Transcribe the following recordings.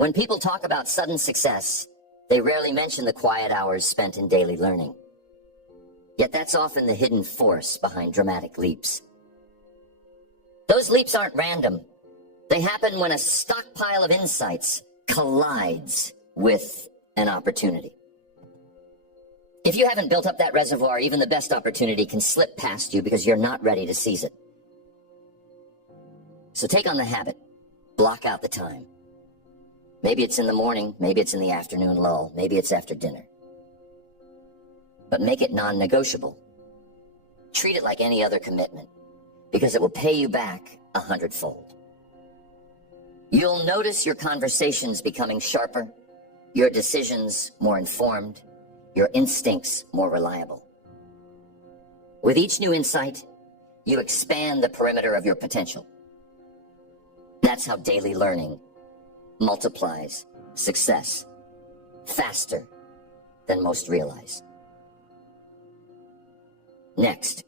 When people talk about sudden success, they rarely mention the quiet hours spent in daily learning. Yet that's often the hidden force behind dramatic leaps. Those leaps aren't random. They happen when a stockpile of insights collides with an opportunity. If you haven't built up that reservoir, even the best opportunity can slip past you because you're not ready to seize it. So take on the habit. Block out the time. Maybe it's in the morning, maybe it's in the afternoon lull, maybe it's after dinner. But make it non-negotiable. Treat it like any other commitment, because it will pay you back 100-fold. You'll notice your conversations becoming sharper, your decisions more informed, your instincts more reliable. With each new insight, you expand the perimeter of your potential. That's how daily learning multiplies success faster than most realize. Next,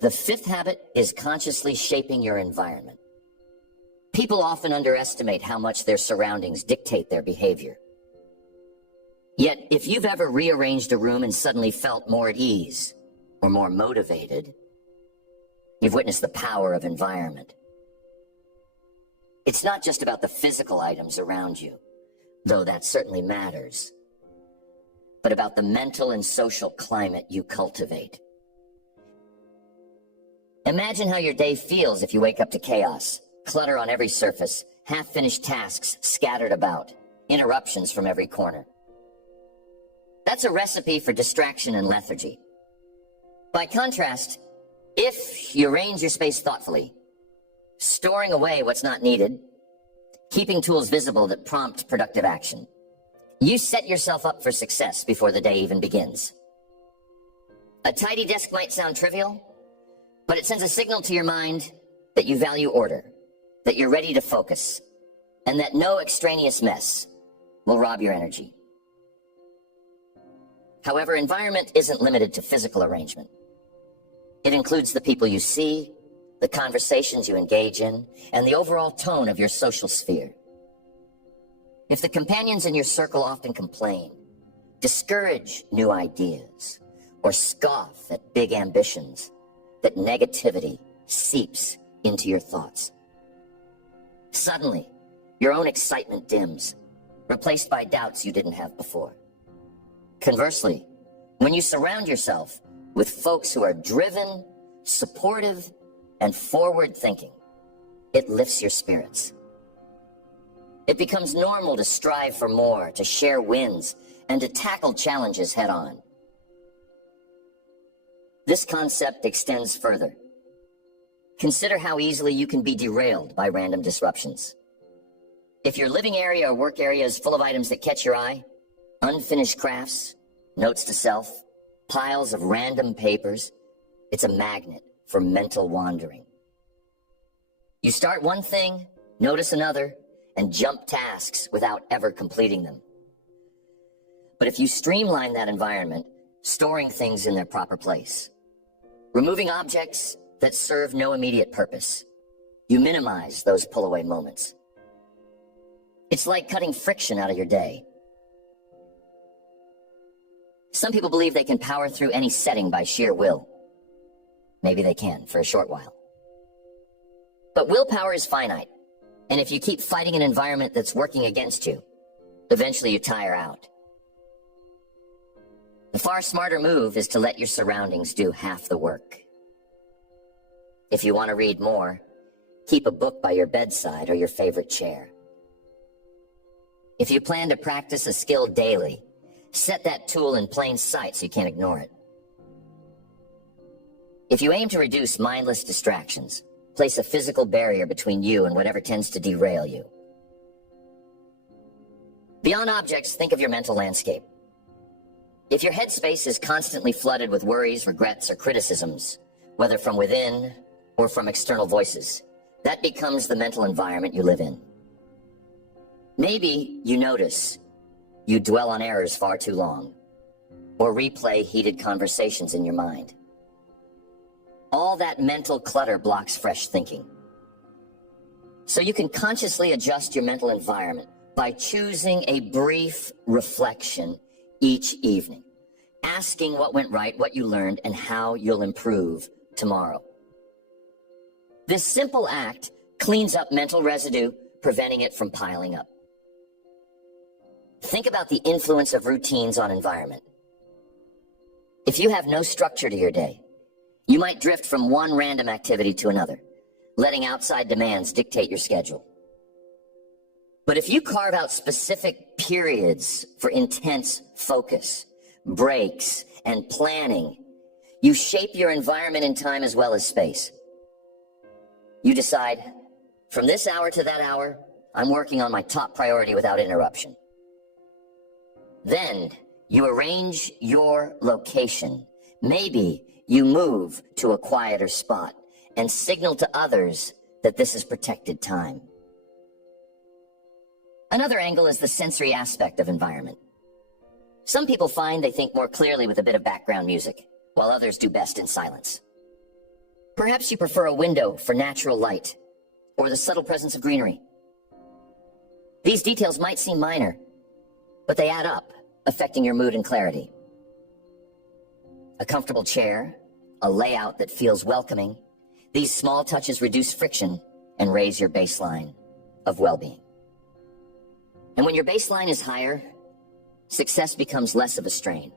the fifth habit is consciously shaping your environment. People often underestimate how much their surroundings dictate their behavior. Yet, if you've ever rearranged a room and suddenly felt more at ease or more motivated, you've witnessed the power of environment. It's not just about the physical items around you, though that certainly matters, but about the mental and social climate you cultivate. Imagine how your day feels if you wake up to chaos, clutter on every surface, half-finished tasks scattered about, interruptions from every corner. That's a recipe for distraction and lethargy. By contrast, if you arrange your space thoughtfully, storing away what's not needed, keeping tools visible that prompt productive action, you set yourself up for success before the day even begins. A tidy desk might sound trivial, but it sends a signal to your mind that you value order, that you're ready to focus, and that no extraneous mess will rob your energy. However, environment isn't limited to physical arrangement. It includes the people you see, the conversations you engage in, and the overall tone of your social sphere. If the companions in your circle often complain, discourage new ideas, or scoff at big ambitions, that negativity seeps into your thoughts. Suddenly, your own excitement dims, replaced by doubts you didn't have before. Conversely, when you surround yourself with folks who are driven, supportive, and forward-thinking, it lifts your spirits. It becomes normal to strive for more, to share wins, and to tackle challenges head-on. This concept extends further. Consider how easily you can be derailed by random disruptions. If your living area or work area is full of items that catch your eye, unfinished crafts, notes to self, piles of random papers, it's a magnet for mental wandering. You start one thing, notice another, and jump tasks without ever completing them. But if you streamline that environment, storing things in their proper place, removing objects that serve no immediate purpose, you minimize those pull-away moments. It's like cutting friction out of your day. Some people believe they can power through any setting by sheer will. Maybe they can, for a short while. But willpower is finite, and if you keep fighting an environment that's working against you, eventually you tire out. The far smarter move is to let your surroundings do half the work. If you want to read more, keep a book by your bedside or your favorite chair. If you plan to practice a skill daily, set that tool in plain sight so you can't ignore it. If you aim to reduce mindless distractions, place a physical barrier between you and whatever tends to derail you. Beyond objects, think of your mental landscape. If your headspace is constantly flooded with worries, regrets, or criticisms, whether from within or from external voices, that becomes the mental environment you live in. Maybe you notice you dwell on errors far too long, or replay heated conversations in your mind. All that mental clutter blocks fresh thinking. So you can consciously adjust your mental environment by choosing a brief reflection each evening, asking what went right, what you learned, and how you'll improve tomorrow. This simple act cleans up mental residue, preventing it from piling up. Think about the influence of routines on environment. If you have no structure to your day, you might drift from one random activity to another, letting outside demands dictate your schedule. But if you carve out specific periods for intense focus, breaks, and planning, you shape your environment in time as well as space. You decide, from this hour to that hour, I'm working on my top priority without interruption. Then you arrange your location. Maybe you move to a quieter spot and signal to others that this is protected time. Another angle is the sensory aspect of environment. Some people find they think more clearly with a bit of background music, while others do best in silence. Perhaps you prefer a window for natural light, or the subtle presence of greenery. These details might seem minor, but they add up, affecting your mood and clarity. A comfortable chair, a layout that feels welcoming, these small touches reduce friction and raise your baseline of well-being. And when your baseline is higher, success becomes less of a strain,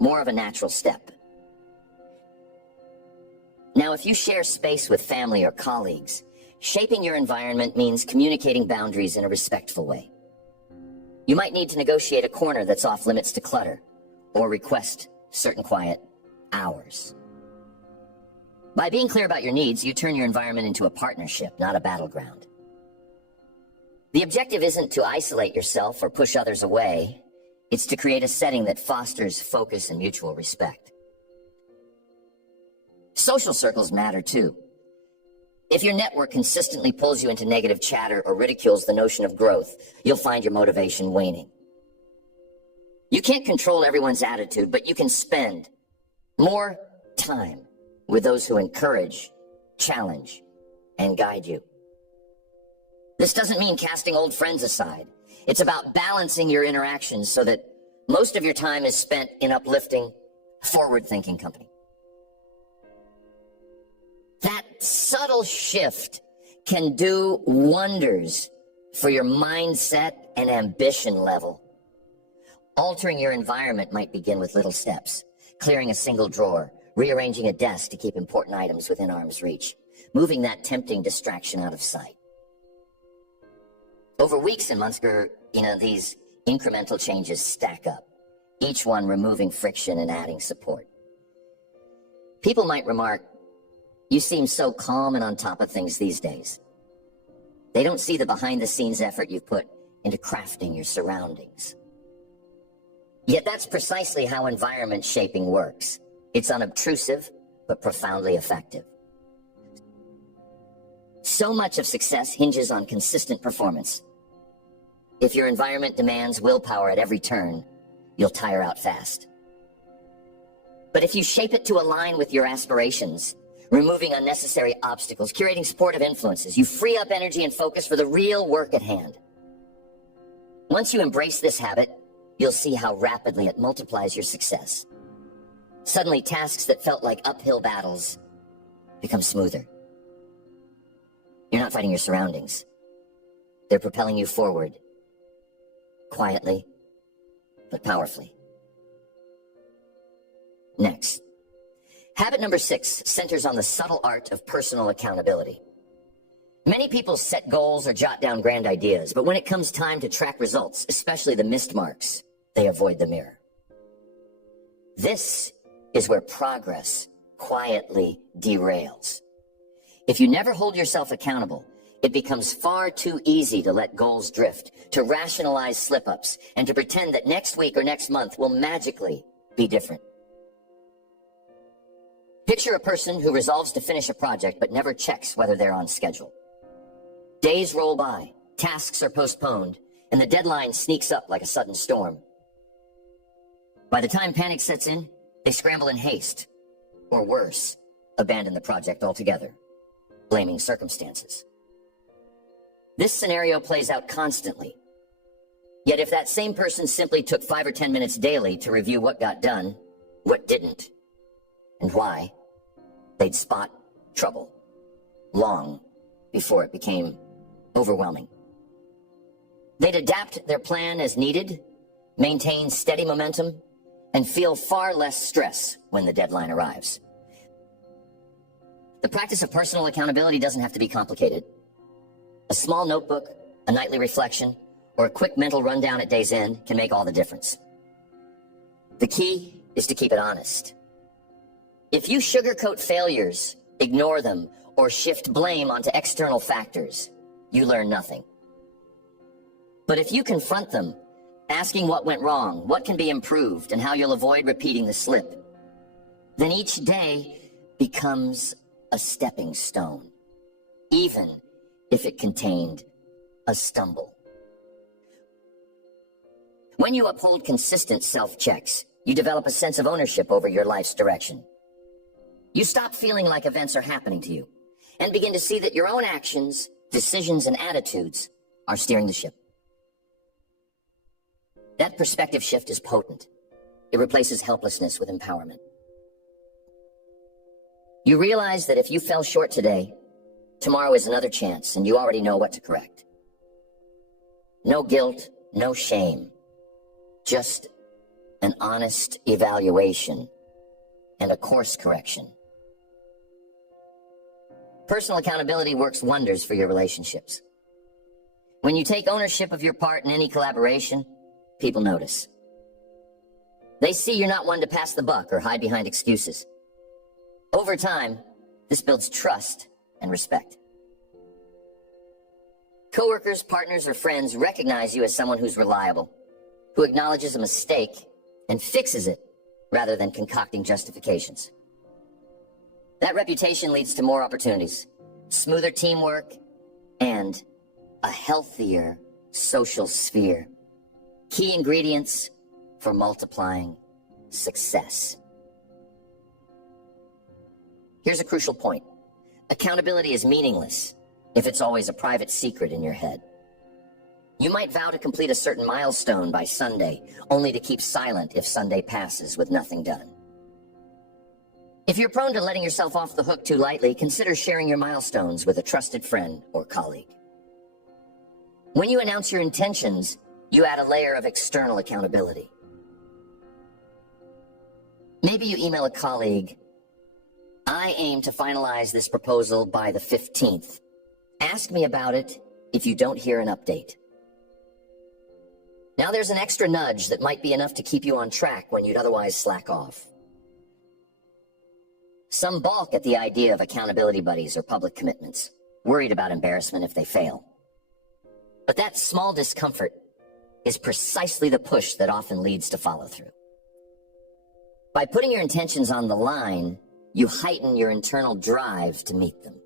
more of a natural step. Now, if you share space with family or colleagues, shaping your environment means communicating boundaries in a respectful way. You might need to negotiate a corner that's off limits to clutter, or request certain quiet hours. By being clear about your needs, you turn your environment into a partnership, not a battleground. The objective isn't to isolate yourself or push others away. It's to create a setting that fosters focus and mutual respect. Social circles matter too. If your network consistently pulls you into negative chatter or ridicules the notion of growth, you'll find your motivation waning. You can't control everyone's attitude, but you can spend more time with those who encourage, challenge, and guide you. This doesn't mean casting old friends aside. It's about balancing your interactions so that most of your time is spent in uplifting, forward-thinking company. That subtle shift can do wonders for your mindset and ambition level. Altering your environment might begin with little steps, clearing a single drawer, rearranging a desk to keep important items within arm's reach, moving that tempting distraction out of sight. Over weeks and months, these incremental changes stack up, each one removing friction and adding support. People might remark, "You seem so calm and on top of things these days." They don't see the behind-the-scenes effort you've put into crafting your surroundings. Yet that's precisely how environment shaping works. It's unobtrusive, but profoundly effective. So much of success hinges on consistent performance. If your environment demands willpower at every turn, you'll tire out fast. But if you shape it to align with your aspirations, removing unnecessary obstacles, curating supportive influences, you free up energy and focus for the real work at hand. Once you embrace this habit, you'll see how rapidly it multiplies your success. Suddenly, tasks that felt like uphill battles become smoother. You're not fighting your surroundings. They're propelling you forward, quietly, but powerfully. Next, habit number 6 centers on the subtle art of personal accountability. Many people set goals or jot down grand ideas, but when it comes time to track results, especially the missed marks, they avoid the mirror. This is where progress quietly derails. If you never hold yourself accountable, it becomes far too easy to let goals drift, to rationalize slip-ups, and to pretend that next week or next month will magically be different. Picture a person who resolves to finish a project but never checks whether they're on schedule. Days roll by, tasks are postponed, and the deadline sneaks up like a sudden storm. By the time panic sets in, they scramble in haste, or worse, abandon the project altogether, blaming circumstances. This scenario plays out constantly, Yet if that same person simply took 5 or 10 minutes daily to review what got done, what didn't, and why, they'd spot trouble long before it became overwhelming. They'd adapt their plan as needed, maintain steady momentum, and feel far less stress when the deadline arrives. The practice of personal accountability doesn't have to be complicated. A small notebook, a nightly reflection, or a quick mental rundown at day's end can make all the difference. The key is to keep it honest. If you sugarcoat failures, ignore them, or shift blame onto external factors, you learn nothing. But if you confront them, asking what went wrong, what can be improved, and how you'll avoid repeating the slip, then each day becomes a stepping stone, even if it contained a stumble. When you uphold consistent self-checks, you develop a sense of ownership over your life's direction. You stop feeling like events are happening to you and begin to see that your own actions, decisions, and attitudes are steering the ship. That perspective shift is potent. It replaces helplessness with empowerment. You realize that if you fell short today, tomorrow is another chance, and you already know what to correct. No guilt, no shame, just an honest evaluation and a course correction. Personal accountability works wonders for your relationships. When you take ownership of your part in any collaboration, people notice. They see you're not one to pass the buck or hide behind excuses. Over time, this builds trust and respect. Coworkers, partners, or friends recognize you as someone who's reliable, who acknowledges a mistake and fixes it rather than concocting justifications. That reputation leads to more opportunities, smoother teamwork, and a healthier social sphere. Key ingredients for multiplying success. Here's a crucial point. Accountability is meaningless if it's always a private secret in your head. You might vow to complete a certain milestone by Sunday, only to keep silent if Sunday passes with nothing done. If you're prone to letting yourself off the hook too lightly, consider sharing your milestones with a trusted friend or colleague. When you announce your intentions, you add a layer of external accountability. Maybe you email a colleague, "I aim to finalize this proposal by the 15th. Ask me about it if you don't hear an update." Now there's an extra nudge that might be enough to keep you on track when you'd otherwise slack off. Some balk at the idea of accountability buddies or public commitments, worried about embarrassment if they fail. But that small discomfort is precisely the push that often leads to follow-through. By putting your intentions on the line, you heighten your internal drive to meet them.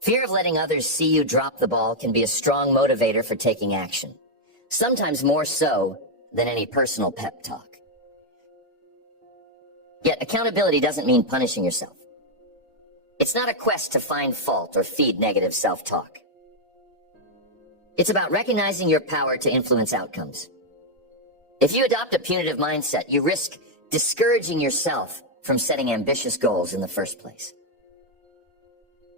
Fear of letting others see you drop the ball can be a strong motivator for taking action, sometimes more so than any personal pep talk. Yet accountability doesn't mean punishing yourself. It's not a quest to find fault or feed negative self-talk. It's about recognizing your power to influence outcomes. If you adopt a punitive mindset, you risk discouraging yourself from setting ambitious goals in the first place.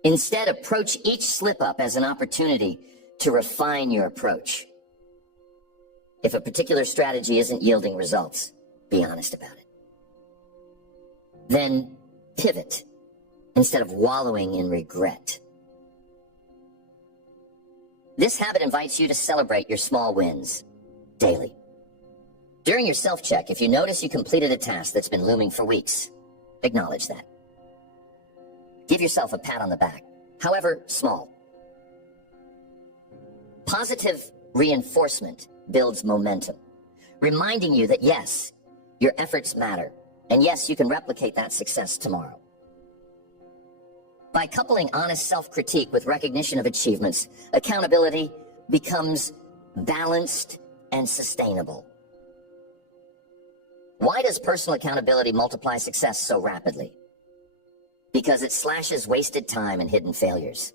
Instead, approach each slip-up as an opportunity to refine your approach. If a particular strategy isn't yielding results, be honest about it. Then pivot instead of wallowing in regret. This habit invites you to celebrate your small wins daily. During your self-check, if you notice you completed a task that's been looming for weeks, acknowledge that. Give yourself a pat on the back, however small. Positive reinforcement builds momentum, reminding you that yes, your efforts matter, and yes, you can replicate that success tomorrow. By coupling honest self-critique with recognition of achievements, accountability becomes balanced and sustainable. Why does personal accountability multiply success so rapidly? Because it slashes wasted time and hidden failures.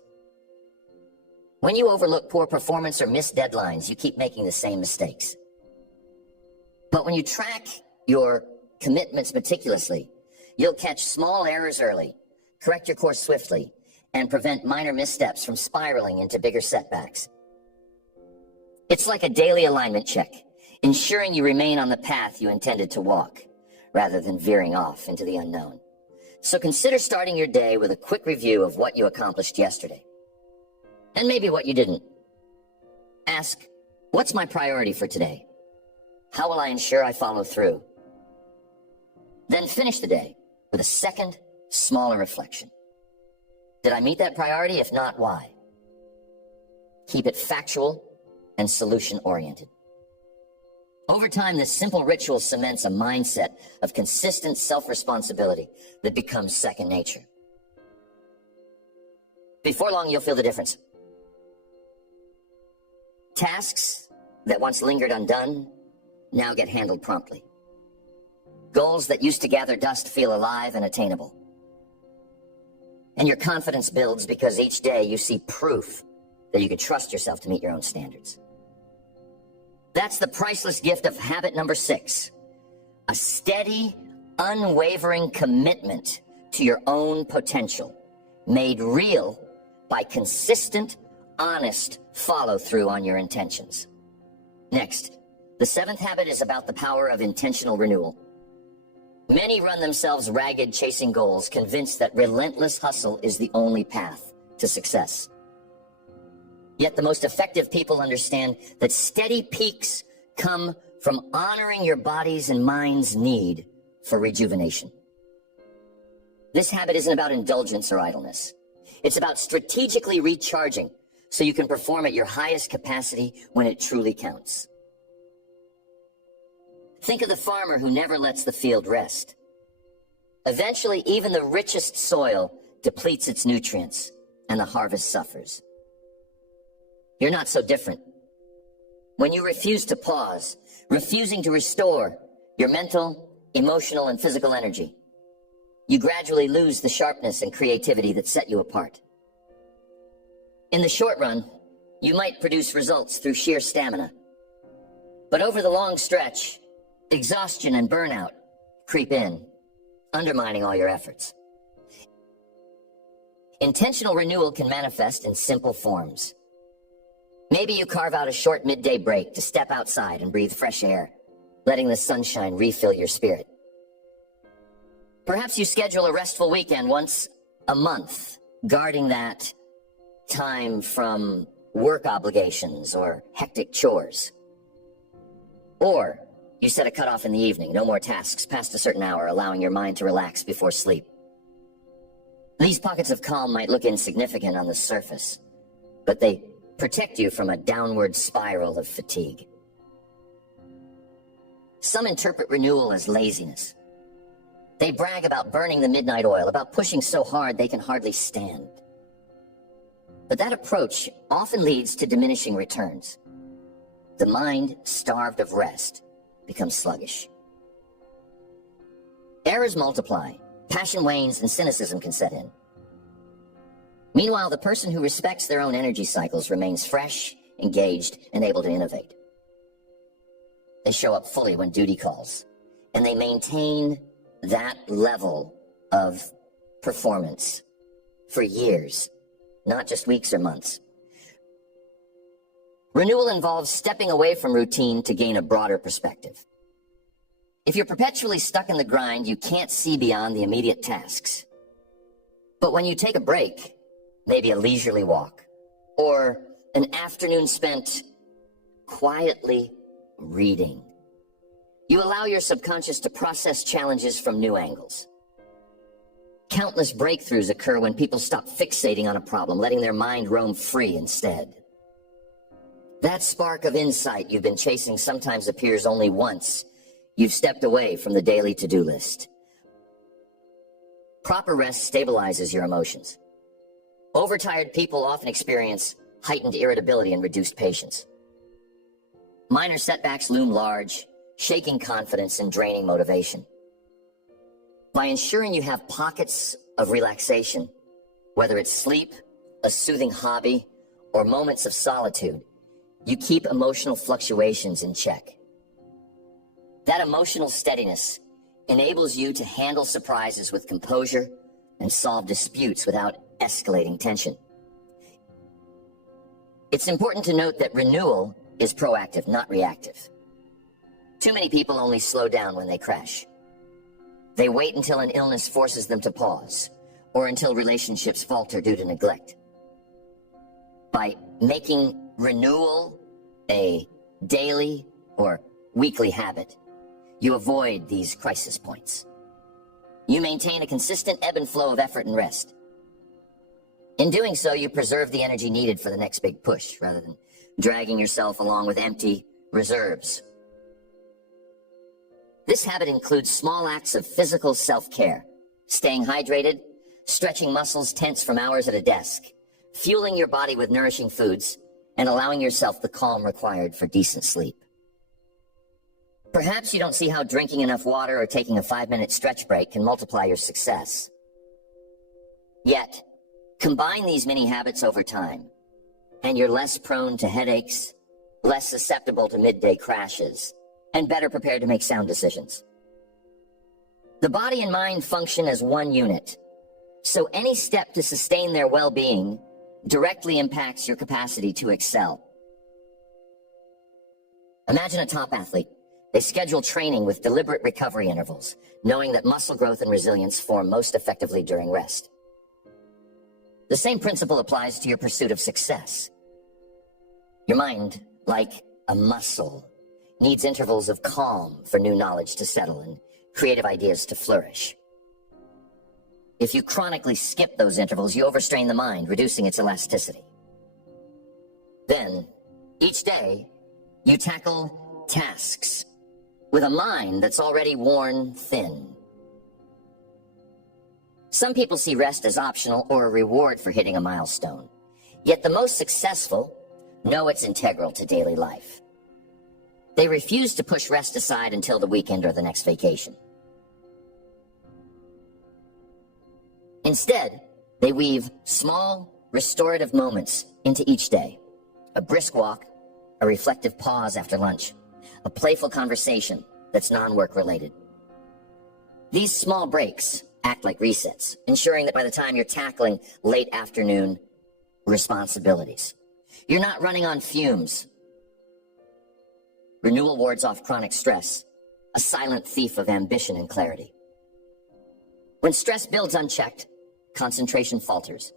When you overlook poor performance or miss deadlines, you keep making the same mistakes. But when you track your commitments meticulously, you'll catch small errors early, correct your course swiftly, and prevent minor missteps from spiraling into bigger setbacks. It's like a daily alignment check, ensuring you remain on the path you intended to walk, rather than veering off into the unknown. So consider starting your day with a quick review of what you accomplished yesterday, and maybe what you didn't. Ask, what's my priority for today? How will I ensure I follow through? Then finish the day with a second, smaller reflection. Did I meet that priority? If not, why? Keep it factual and solution-oriented. Over time, this simple ritual cements a mindset of consistent self-responsibility that becomes second nature. Before long, you'll feel the difference. Tasks that once lingered undone now get handled promptly. Goals that used to gather dust feel alive and attainable. And your confidence builds because each day you see proof that you can trust yourself to meet your own standards. That's the priceless gift of habit number 6, a steady, unwavering commitment to your own potential, made real by consistent, honest follow-through on your intentions. Next, the 7th habit is about the power of intentional renewal. Many run themselves ragged chasing goals, convinced that relentless hustle is the only path to success. Yet the most effective people understand that steady peaks come from honoring your body's and mind's need for rejuvenation. This habit isn't about indulgence or idleness. It's about strategically recharging so you can perform at your highest capacity when it truly counts. Think of the farmer who never lets the field rest. Eventually, even the richest soil depletes its nutrients, and the harvest suffers. You're not so different. When you refuse to pause, refusing to restore your mental, emotional, and physical energy, you gradually lose the sharpness and creativity that set you apart. In the short run, you might produce results through sheer stamina. But over the long stretch, exhaustion and burnout creep in, undermining all your efforts. Intentional renewal can manifest in simple forms. Maybe you carve out a short midday break to step outside and breathe fresh air, letting the sunshine refill your spirit. Perhaps you schedule a restful weekend once a month, guarding that time from work obligations or hectic chores. Or you set a cutoff in the evening, no more tasks past a certain hour, allowing your mind to relax before sleep. These pockets of calm might look insignificant on the surface, but they protect you from a downward spiral of fatigue. Some interpret renewal as laziness. They brag about burning the midnight oil, about pushing so hard they can hardly stand. But that approach often leads to diminishing returns. The mind, starved of rest, becomes sluggish. Errors multiply, passion wanes, and cynicism can set in. Meanwhile, the person who respects their own energy cycles remains fresh, engaged, and able to innovate. They show up fully when duty calls, and they maintain that level of performance for years, not just weeks or months. Renewal involves stepping away from routine to gain a broader perspective. If you're perpetually stuck in the grind, you can't see beyond the immediate tasks. But when you take a break, maybe a leisurely walk, or an afternoon spent quietly reading, you allow your subconscious to process challenges from new angles. Countless breakthroughs occur when people stop fixating on a problem, letting their mind roam free instead. That spark of insight you've been chasing sometimes appears only once you've stepped away from the daily to-do list. Proper rest stabilizes your emotions. Overtired people often experience heightened irritability and reduced patience. Minor setbacks loom large, shaking confidence and draining motivation. By ensuring you have pockets of relaxation, whether it's sleep, a soothing hobby, or moments of solitude, you keep emotional fluctuations in check. That emotional steadiness enables you to handle surprises with composure and solve disputes without escalating tension. It's important to note that renewal is proactive, not reactive. Too many people only slow down when they crash. They wait until an illness forces them to pause, or until relationships falter due to neglect. By making renewal a daily or weekly habit, you avoid these crisis points. You maintain a consistent ebb and flow of effort and rest. In doing so, you preserve the energy needed for the next big push, rather than dragging yourself along with empty reserves. This habit includes small acts of physical self-care, staying hydrated, stretching muscles tense from hours at a desk, fueling your body with nourishing foods, and allowing yourself the calm required for decent sleep. Perhaps you don't see how drinking enough water or taking a 5-minute stretch break can multiply your success. Yet, combine these mini habits over time, and you're less prone to headaches, less susceptible to midday crashes, and better prepared to make sound decisions. The body and mind function as one unit, so any step to sustain their well-being directly impacts your capacity to excel. Imagine a top athlete. They schedule training with deliberate recovery intervals, knowing that muscle growth and resilience form most effectively during rest. The same principle applies to your pursuit of success. Your mind, like a muscle, needs intervals of calm for new knowledge to settle and creative ideas to flourish. If you chronically skip those intervals, you overstrain the mind, reducing its elasticity. Then, each day, you tackle tasks with a mind that's already worn thin. Some people see rest as optional or a reward for hitting a milestone. Yet the most successful know it's integral to daily life. They refuse to push rest aside until the weekend or the next vacation. Instead, they weave small, restorative moments into each day. A brisk walk, a reflective pause after lunch, a playful conversation that's non-work related. These small breaks act like resets, ensuring that by the time you're tackling late afternoon responsibilities, you're not running on fumes. Renewal wards off chronic stress, a silent thief of ambition and clarity. When stress builds unchecked, concentration falters,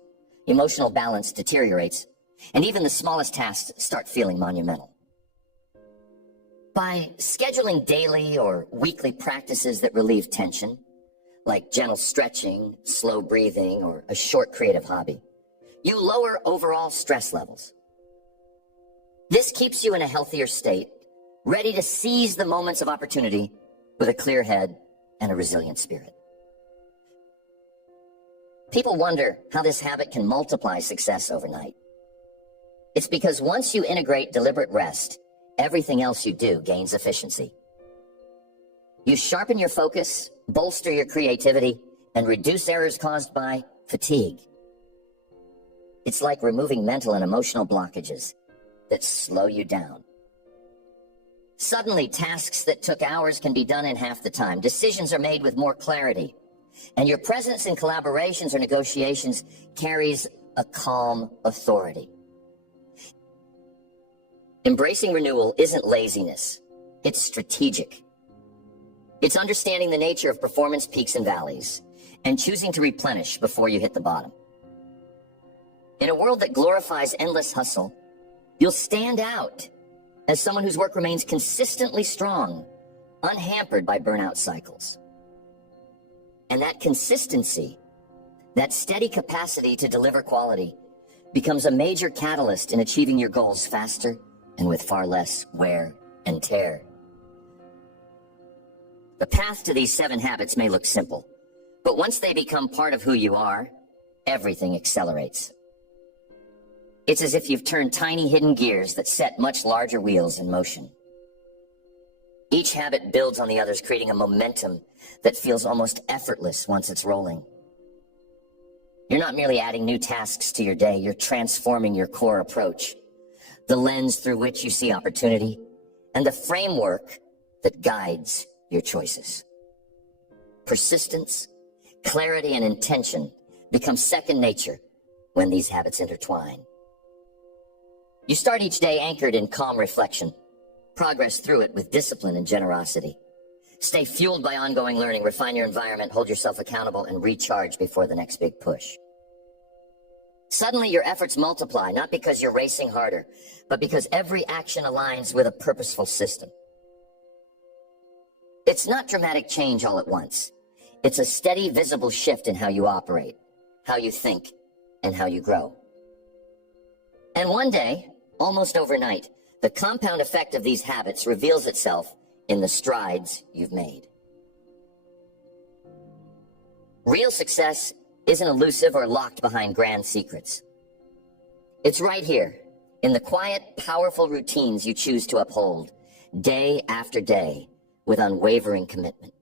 emotional balance deteriorates, and even the smallest tasks start feeling monumental. By scheduling daily or weekly practices that relieve tension, like gentle stretching, slow breathing, or a short creative hobby, you lower overall stress levels. This keeps you in a healthier state, ready to seize the moments of opportunity with a clear head and a resilient spirit. People wonder how this habit can multiply success overnight. It's because once you integrate deliberate rest, everything else you do gains efficiency. You sharpen your focus, bolster your creativity, and reduce errors caused by fatigue. It's like removing mental and emotional blockages that slow you down. Suddenly, tasks that took hours can be done in half the time. Decisions are made with more clarity. And your presence in collaborations or negotiations carries a calm authority. Embracing renewal isn't laziness. It's strategic. It's understanding the nature of performance peaks and valleys and choosing to replenish before you hit the bottom. In a world that glorifies endless hustle, you'll stand out as someone whose work remains consistently strong, unhampered by burnout cycles. And that consistency, that steady capacity to deliver quality, becomes a major catalyst in achieving your goals faster and with far less wear and tear. The path to these 7 habits may look simple, but once they become part of who you are, everything accelerates. It's as if you've turned tiny hidden gears that set much larger wheels in motion. Each habit builds on the others, creating a momentum that feels almost effortless once it's rolling. You're not merely adding new tasks to your day, you're transforming your core approach, the lens through which you see opportunity, and the framework that guides your choices. Persistence, clarity, and intention become second nature when these habits intertwine. You start each day anchored in calm reflection, progress through it with discipline and generosity. Stay fueled by ongoing learning, refine your environment, hold yourself accountable, and recharge before the next big push. Suddenly, your efforts multiply, not because you're racing harder, but because every action aligns with a purposeful system. It's not dramatic change all at once. It's a steady, visible shift in how you operate, how you think, and how you grow. And one day, almost overnight, the compound effect of these habits reveals itself in the strides you've made. Real success isn't elusive or locked behind grand secrets. It's right here, in the quiet, powerful routines you choose to uphold, day after day, with unwavering commitment.